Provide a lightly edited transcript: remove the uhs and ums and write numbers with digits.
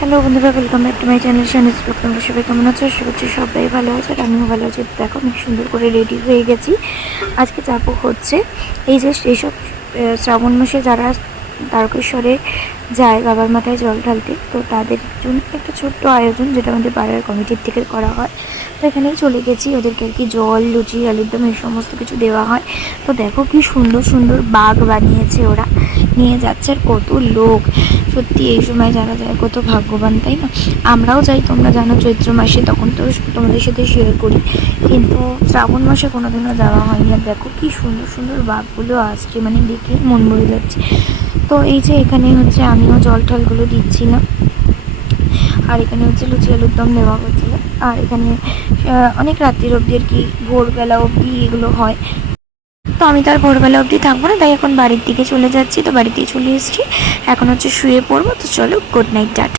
Hello বন্ধুরা, welcome back to my channel Shani's blog. তোমরা সবাই কেমন আছো? আশা করছি সবাই ভালো আছে আর আমিও ভালো আছি। দেখো আমি সুন্দর করে রেডি হয়ে গেছি। আজকে যাবো হচ্ছে এই যে এইসব শ্রাবণ মাসে যারা তারকেশ্বরে যায় বাবার মাথায় জল ঢালতে, তো তাদের জন্য একটা ছোট্ট আয়োজন যেটা আমাদের পাড়ার কমিটির থেকে করা হয়। তো এখানেই চলে গেছি, ওদেরকে আর কি জল, লুচি, আলুর দম এই সমস্ত কিছু দেওয়া হয়। তো দেখো কি সুন্দর সুন্দর বাগ বানিয়েছে ওরা, নিয়ে যাচ্ছে। আর কত লোক, সত্যি এই সময় যারা যায় কত ভাগ্যবান, তাই না? আমরাও যাই, তোমরা জানো, চৈত্র মাসে, তখন তো তোমাদের সাথে শেয়ার করি, কিন্তু শ্রাবণ মাসে কোনোদিনও যাওয়া হয়নি। আর দেখো কি সুন্দর সুন্দর বাঘগুলো আসছে, মানে দেখে মন ভরে যাচ্ছে। তো এই যে এখানে হচ্ছে আমিও জল টলগুলো দিচ্ছিলাম, আর এখানে হচ্ছে লুচি আলুর দম দেওয়া হচ্ছিল। আর এখানে অনেক রাত্রির অবধি আর কি, ভোরবেলা অবধি এগুলো হয়। তো আমি তো আর ভোরবেলা অবধি থাকবো না, তাই এখন বাড়ির দিকে চলে যাচ্ছি। তো বাড়িতেই চলে এসেছি, এখন হচ্ছে শুয়ে পড়বো। তো চলো, গুড নাইট, টাটা।